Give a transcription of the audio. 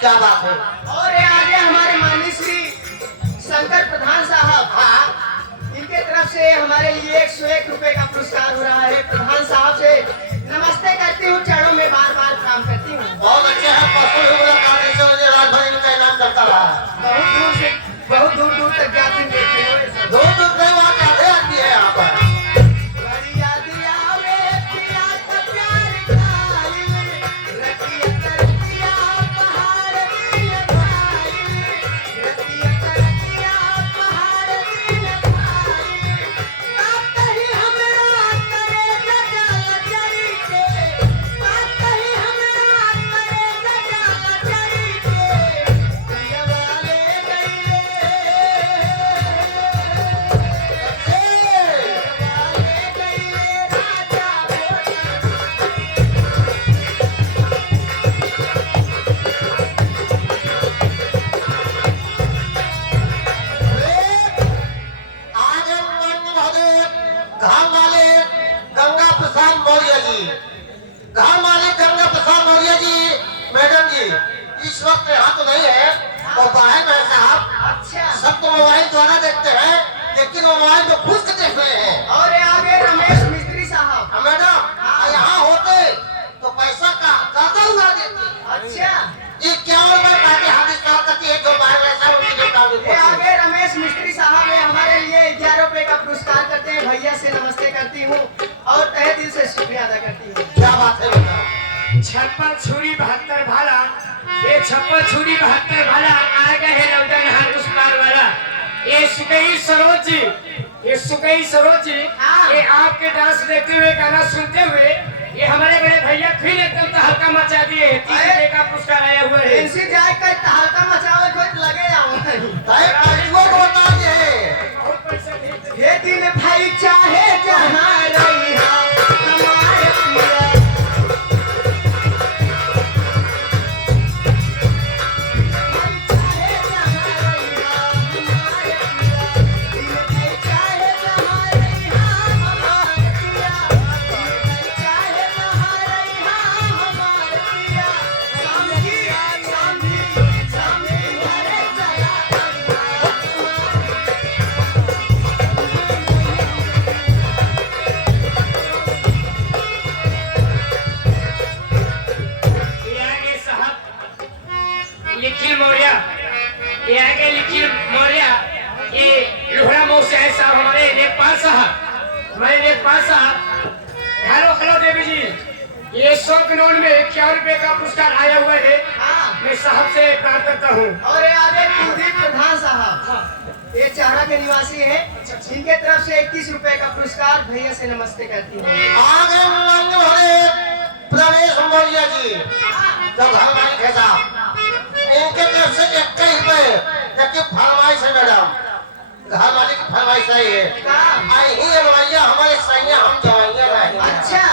क्या बात है। और ये आगे हमारे माननीय श्री शंकर प्रधान साहब, इनके तरफ से हमारे लिए 101 रुपए का पुरस्कार हो रहा है। प्रधान साहब से नमस्ते करती हूँ, चरणों में बार बार काम करती हूँ। बहुत अच्छे हैं। रात भर इनका इनाम करता रहा। बहुत दूर दूर तक जाती हूँ। दूर दूर में वहाँ काफी आती है यहाँ पर। इस वक्त यहाँ तो नहीं है और बाहर में साहब। अच्छा, सब तो मोबाइल द्वारा देखते हैं, लेकिन मोबाइल में घुस के देख रहे हैं। और ये आगे रमेश मिस्त्री साहब। मैडम यहाँ होते तो पैसा का ज्यादा उड़ा देते। अच्छा, ये क्या काटे हाथी करती है जो बाहर ऐसा उनकी। ये आगे रमेश मिस्त्री साहब है, हमारे लिए 11 रुपए का पुरस्कार करते हैं। भैया से नमस्ते करती हूँ और तहे दिल से शुक्रिया अदा करती हूँ। क्या बात है बेटा। 56 छुरी 72 भाला, ये 56 छुरी 72 भाला आ गए हैं लौटन हाथ उस पार वाला। ये सुकई सरोज जी, ये आपके डांस देखते हुए, गाना सुनते हुए ये हमारे बड़े भैया फिर एकदम तहलका मचा दिए। 30 रुपए का पुरस्कार आया हुआ है। इनसे जाए कर तहलका मचावे कोई लगे बहुत पैसा देते ये दिन भाई चाहे जहाँ रही हमारे पिया। हेलो देवी जी, ये 100 करोड़ में 51 रुपए का पुरस्कार आया हुआ है। मैं साहब से प्राप्त करता हूँ। और ये आगे कुलदीप प्रधान साहब, ये चारा के निवासी है, इनके तरफ से 21 रुपए का पुरस्कार भैया से नमस्ते करती हूँ। आगे प्रवेश मौर्य जी जो घर मालिक है साहब, इनके तरफ से 21 रुपए जबकि फरमाइश है मैडम। घर मालिक की फरमाइश आई है। आई ही भैया हमारे सैया हम जवाइयाँ रहेंगे। अच्छा,